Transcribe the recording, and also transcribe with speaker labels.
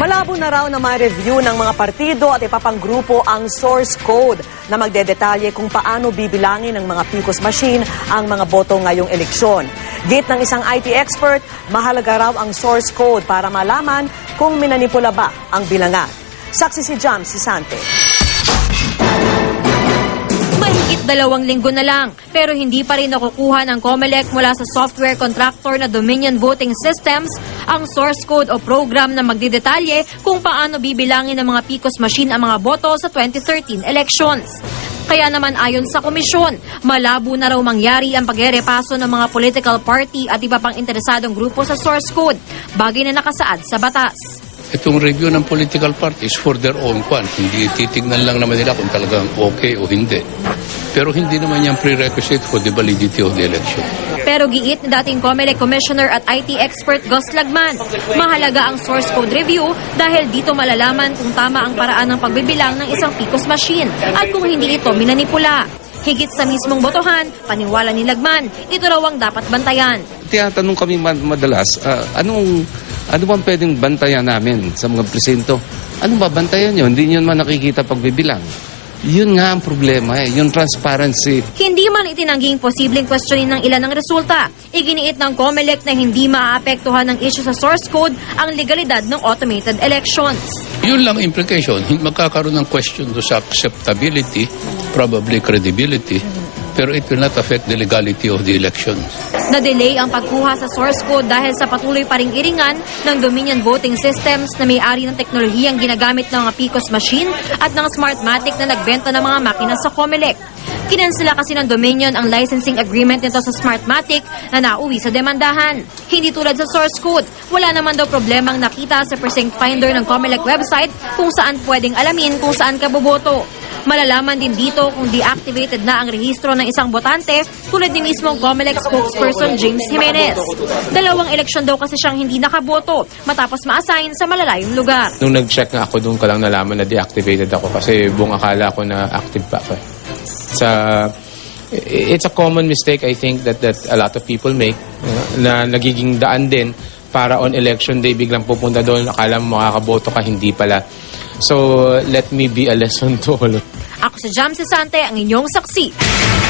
Speaker 1: Malabo na raw na ma-review ng mga partido at ipapang grupo ang source code na magdedetalye kung paano bibilangin ng mga PICOS machine ang mga boto ngayong eleksyon. Gate ng isang IT expert, mahalaga raw ang source code para malaman kung minanipula ba ang bilangan. Saksi si Jam Sisante.
Speaker 2: Dalawang linggo na lang, pero hindi pa rin nakukuha ng COMELEC mula sa software contractor na Dominion Voting Systems ang source code o program na magdidetalye kung paano bibilangin ng mga PICOS machine ang mga boto sa 2013 elections. Kaya naman ayon sa komisyon, malabo na raw mangyari ang pagrerepaso ng mga political party at iba pang interesadong grupo sa source code, bagay na nakasaad sa batas.
Speaker 3: Itong review ng political parties for their own kwan. Hindi titignan lang naman nila kung talagang okay o hindi. Pero hindi naman yan prerequisite for the validity of the election.
Speaker 2: Pero giit ni dating COMELEC Commissioner at IT expert Gus Lagman, mahalaga ang source code review dahil dito malalaman kung tama ang paraan ng pagbibilang ng isang PICOS machine at kung hindi ito minanipula. Higit sa mismong botohan, paniwala ni Lagman, ito raw ang dapat bantayan.
Speaker 4: Tinatanong kami ma- madalas, ah, anong ano bang pwedeng bantayan namin sa mga presinto? Anong babantayan nyo? Hindi nyo naman nakikita pagbibilang. Yun nga ang problema eh, yung transparency.
Speaker 2: Hindi man itinangging posibleng questionin ng ilan ng resulta. Iginiit ng COMELEC na hindi maaapektuhan ng issue sa source code ang legalidad ng automated elections.
Speaker 3: Yun lang implication. Magkakaroon ng question do sa acceptability, probably credibility, pero it will not affect the legality of the elections.
Speaker 2: Na-delay ang pagkuha sa source code dahil sa patuloy pa ring iringan ng Dominion Voting Systems na may-ari ng teknolohiyang ginagamit ng mga PICOS machine at ng Smartmatic na nagbenta ng mga makina sa Comelec. Kinansela kasi ng Dominion ang licensing agreement nito sa Smartmatic na nauwi sa demandahan. Hindi tulad sa source code, wala naman daw problemang nakita sa precinct finder ng Comelec website kung saan pwedeng alamin kung saan ka boboto. Malalaman din dito kung deactivated na ang rehistro ng isang botante tulad ni mismong COMELEC spokesperson James Jimenez. Dalawang eleksyon daw kasi siyang hindi nakaboto matapos ma-assign sa malalayong lugar.
Speaker 5: Nung nag-check nga ako, doon ko lang nalaman na deactivated ako kasi buong akala ko na active pa ako. Eh. Sa, it's a common mistake I think that that a lot of people make uh, na nagiging daan din para on election day biglang pupunta doon akala mo makakaboto ka hindi pala. So let me be a lesson to all.
Speaker 2: Ako si Jam Sante, ang inyong saksi.